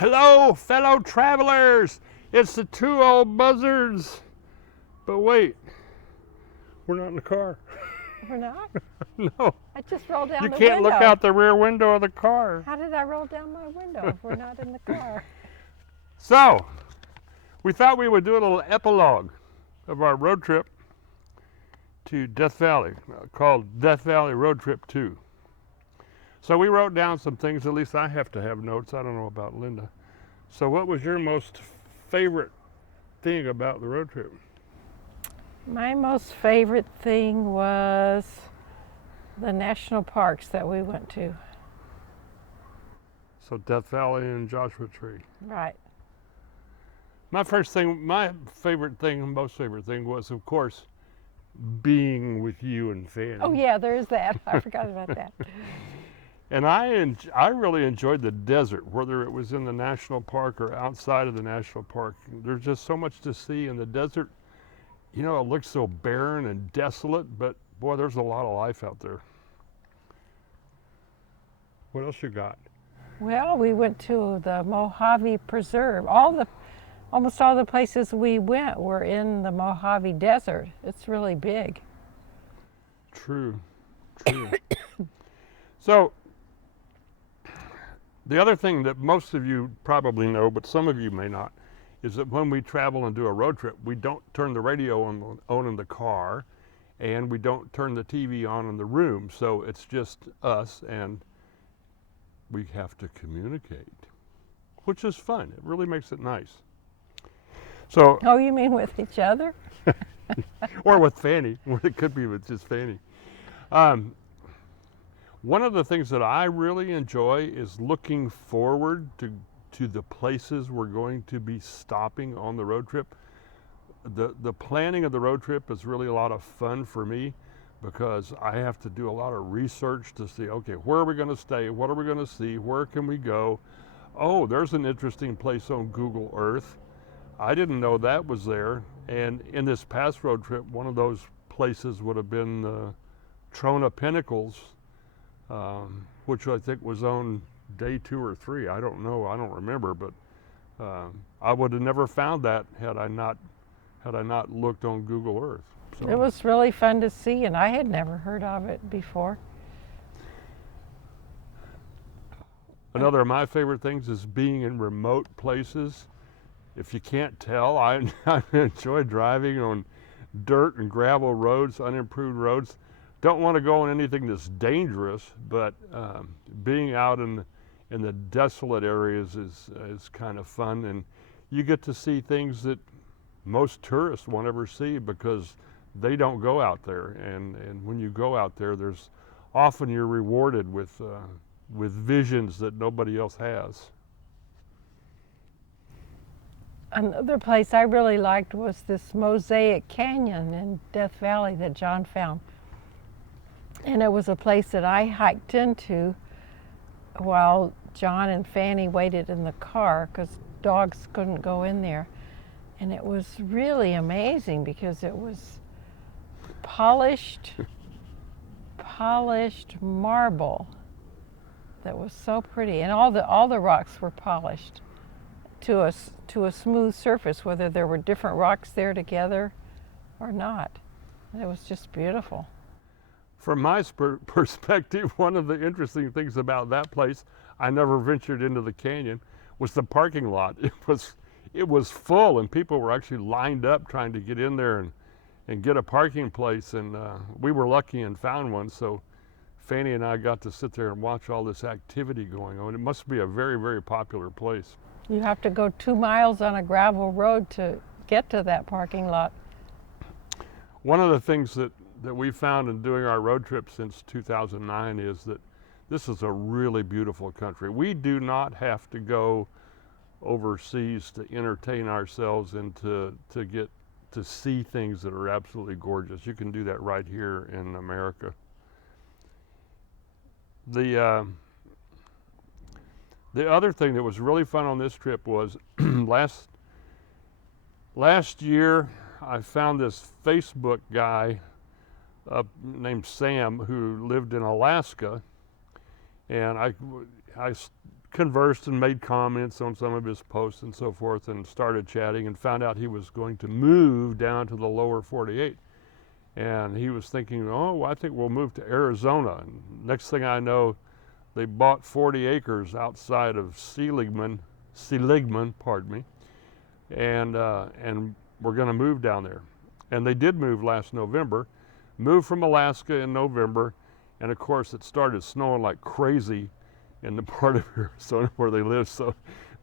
Hello, fellow travelers. It's the two old buzzards. But wait, we're not in the car. We're not? No, I just rolled down you the can't window. look out the rear window of the car. How did I roll down my window if we're not in the car? So, we thought we would do a little epilogue of our road trip to Death Valley, called Death Valley Road Trip 2. So we wrote down some things, at least I have to have notes. I don't know about Linda. So what was your most favorite thing about the road trip? My most favorite thing was the national parks that we went to. So Death Valley and Joshua Tree. Right. My favorite thing, most favorite thing was, of course, being with you and Fanny. Oh yeah, there's that. I forgot about that. And I really enjoyed the desert, whether it was in the national park or outside of the national park. There's just so much to see in the desert. You know, it looks so barren and desolate, but boy, there's a lot of life out there. What else you got? Well, we went to the Mojave Preserve. Almost all the places we went were in the Mojave Desert. It's really big. True. So, the other thing that most of you probably know, but some of you may not, is that when we travel and do a road trip, we don't turn the radio on in the car, and we don't turn the TV on in the room. So it's just us, and we have to communicate, which is fun. It really makes it nice. So, Oh, you mean with each other? or with Fanny, it could be with just Fanny. One of the things that I really enjoy is looking forward to the places we're going to be stopping on the road trip. The planning of the road trip is really a lot of fun for me because I have to do a lot of research to see, okay, where are we going to stay? What are we going to see? Where can we go? Oh, there's an interesting place on Google Earth. I didn't know that was there. And in this past road trip, one of those places would have been the Trona Pinnacles, which I think was on day 2 or 3. I don't know. I don't remember, but I would have never found that had I not looked on Google Earth. So. It was really fun to see, and I had never heard of it before. Another of my favorite things is being in remote places. If you can't tell, I enjoy driving on dirt and gravel roads, unimproved roads. Don't want to go on anything that's dangerous, but being out in the desolate areas is kind of fun, and you get to see things that most tourists won't ever see because they don't go out there. And when you go out there, there's often you're rewarded with visions that nobody else has. Another place I really liked was this Mosaic Canyon in Death Valley that John found. And it was a place that I hiked into while John and Fanny waited in the car because dogs couldn't go in there. And it was really amazing because it was polished marble that was so pretty. And all the rocks were polished to a smooth surface, whether there were different rocks there together or not. It was just beautiful. From my perspective, one of the interesting things about that place, I never ventured into the canyon, was the parking lot. It was full, and people were actually lined up trying to get in there and get a parking place, and we were lucky and found one, so Fanny and I got to sit there and watch all this activity going on. It must be a very, very popular place. You have to go 2 miles on a gravel road to get to that parking lot. One of the things that we found in doing our road trip since 2009 is that this is a really beautiful country. We do not have to go overseas to entertain ourselves and to get to see things that are absolutely gorgeous. You can do that right here in America. The other thing that was really fun on this trip was last year I found this Facebook guy named Sam who lived in Alaska, and conversed and made comments on some of his posts and so forth, and started chatting and found out he was going to move down to the lower 48. And he was thinking, oh, well, I think we'll move to Arizona. And next thing I know, they bought 40 acres outside of Seligman, pardon me, and we're going to move down there. And they did move last November, moved from Alaska in November, and of course it started snowing like crazy in the part of Arizona where they live. So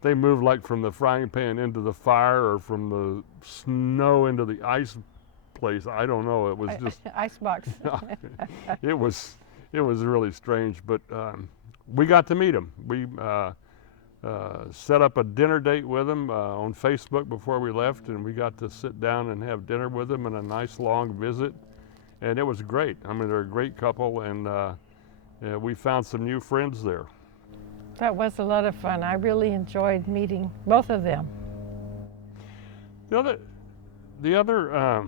they moved like from the frying pan into the fire, or from the snow into the ice place. I don't know. It was just icebox. it was really strange. But we got to meet him. We set up a dinner date with him on Facebook before we left, and we got to sit down and have dinner with him and a nice long visit. And it was great. I mean, they're a great couple, and we found some new friends there. That was a lot of fun. I really enjoyed meeting both of them. The other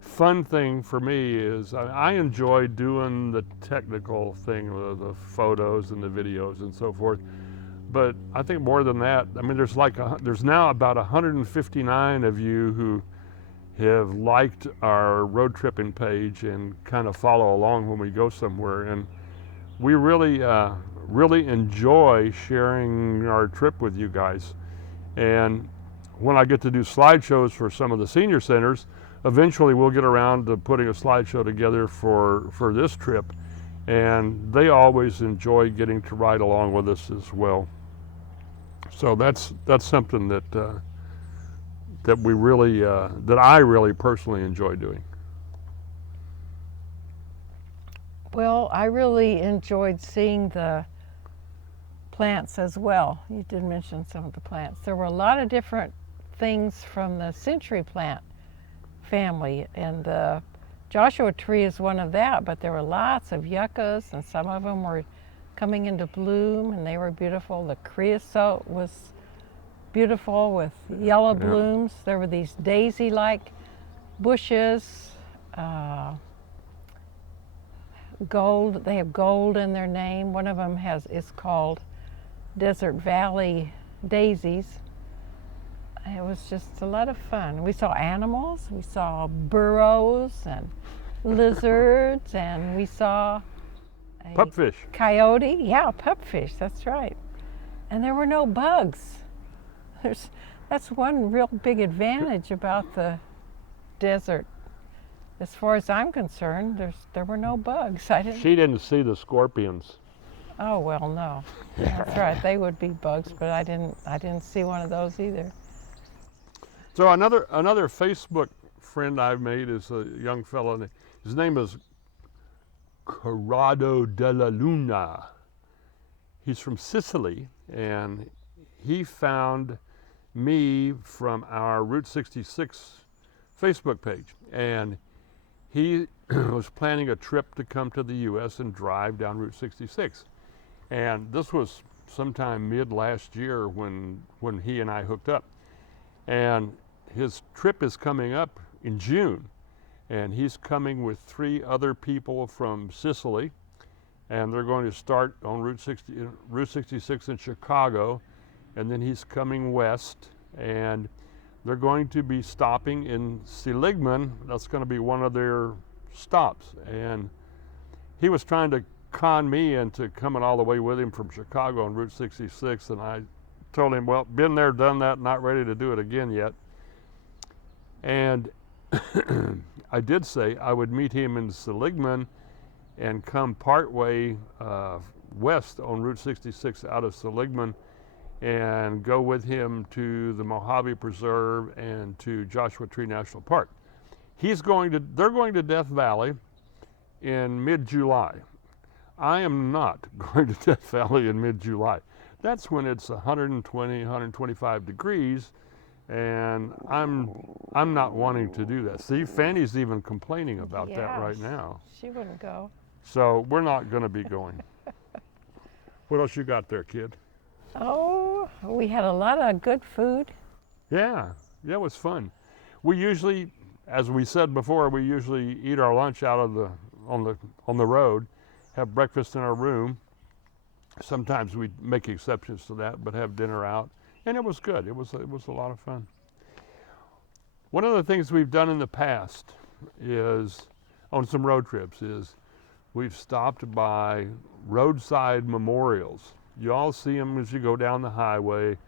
fun thing for me is I enjoy doing the technical thing, the photos and the videos and so forth. But I think more than that, I mean, there's now about 159 of you who have liked our road tripping page and kind of follow along when we go somewhere. And we really enjoy sharing our trip with you guys. And when I get to do slideshows for some of the senior centers, eventually we'll get around to putting a slideshow together for this trip. And they always enjoy getting to ride along with us as well. So that's something that I really personally enjoy doing. Well, I really enjoyed seeing the plants as well. You did mention some of the plants. There were a lot of different things from the century plant family, and the Joshua tree is one of that, but there were lots of yuccas, and some of them were coming into bloom, and they were beautiful. The creosote was beautiful with yellow blooms. There were these daisy-like bushes, gold. They have gold in their name. One of them is called Desert Valley Daisies. It was just a lot of fun. We saw animals. We saw burros and lizards, and we saw a pupfish. Coyote. Yeah, pupfish. That's right. And there were no bugs. That's one real big advantage about the desert. As far as I'm concerned, there were no bugs. She didn't see the scorpions. Oh well, no. That's right. They would be bugs, but I didn't see one of those either. So another Facebook friend I've made is a young fellow. His name is Corrado della Luna. He's from Sicily, and he found me from our Route 66 Facebook page, and he was planning a trip to come to the U.S. and drive down Route 66. And this was sometime mid last year when he and I hooked up. And his trip is coming up in June, and he's coming with 3 other people from Sicily, and they're going to start on Route 66 in Chicago, and then he's coming west, and they're going to be stopping in Seligman. That's going to be one of their stops. And he was trying to con me into coming all the way with him from Chicago on Route 66, and I told him, well, been there, done that, not ready to do it again yet. And I did say I would meet him in Seligman and come partway west on Route 66 out of Seligman and go with him to the Mojave Preserve and to Joshua Tree National Park. They're going to Death Valley in mid-July. I am not going to Death Valley in mid-July. That's when it's 120, 125 degrees, and I'm not wanting to do that. See, Fanny's even complaining about that right now. She wouldn't go. So we're not going to be going. What else you got there, kid? Oh, we had a lot of good food. Yeah, it was fun. We usually, as we said before, we usually eat our lunch out of on the road. have breakfast in our room. Sometimes we make exceptions to that, but have dinner out, and it was good. It was a lot of fun. One of the things we've done in the past is, on some road trips, is we've stopped by roadside memorials. You all see them as you go down the highway.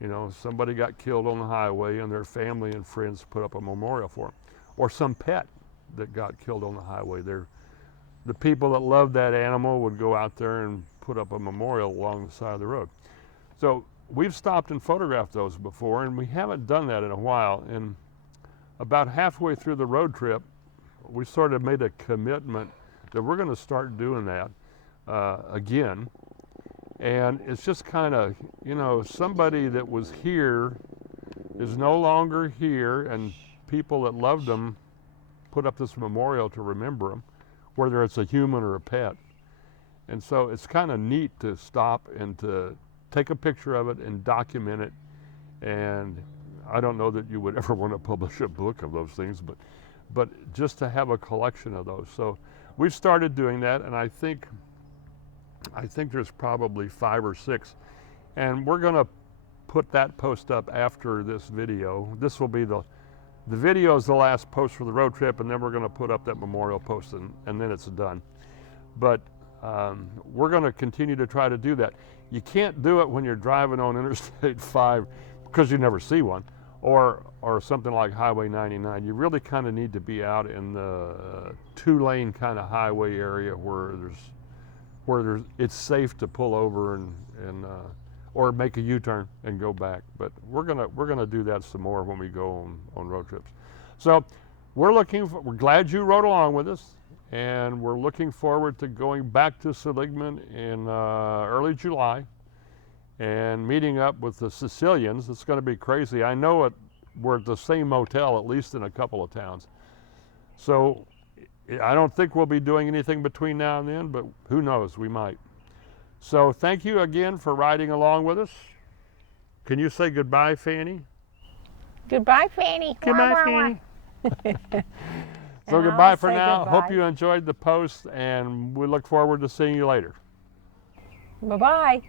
You know, somebody got killed on the highway and their family and friends put up a memorial for them. Or some pet that got killed on the highway. The people that loved that animal would go out there and put up a memorial along the side of the road. So we've stopped and photographed those before, and we haven't done that in a while. And about halfway through the road trip, we sort of made a commitment that we're going to start doing that again. And it's just kind of, you know, somebody that was here is no longer here, and people that loved them put up this memorial to remember them, whether it's a human or a pet. And so it's kind of neat to stop and to take a picture of it and document it. And I don't know that you would ever want to publish a book of those things, but just to have a collection of those. So we've started doing that, and I think there's probably 5 or 6, and we're going to put that post up after this video. This will be the video is the last post for the road trip, and then we're going to put up that memorial post, and then it's done. But we're going to continue to try to do that. You can't do it when you're driving on Interstate 5 because you never see one, or something like Highway 99. You really kind of need to be out in the 2-lane kind of highway area where it's safe to pull over and or make a U-turn and go back. But we're gonna do that some more when we go on road trips. So we're glad you rode along with us, and we're looking forward to going back to Seligman in early July and meeting up with the Sicilians. It's going to be crazy. I know we're at the same motel at least in a couple of towns. So I don't think we'll be doing anything between now and then, but who knows, we might. So thank you again for riding along with us. Can you say goodbye, Fanny? Goodbye, Fanny. Goodbye, Wah, wah, Fanny. wah. So And goodbye I'll for say now. Hope goodbye. you enjoyed the post, and we look forward to seeing you later. Bye-bye.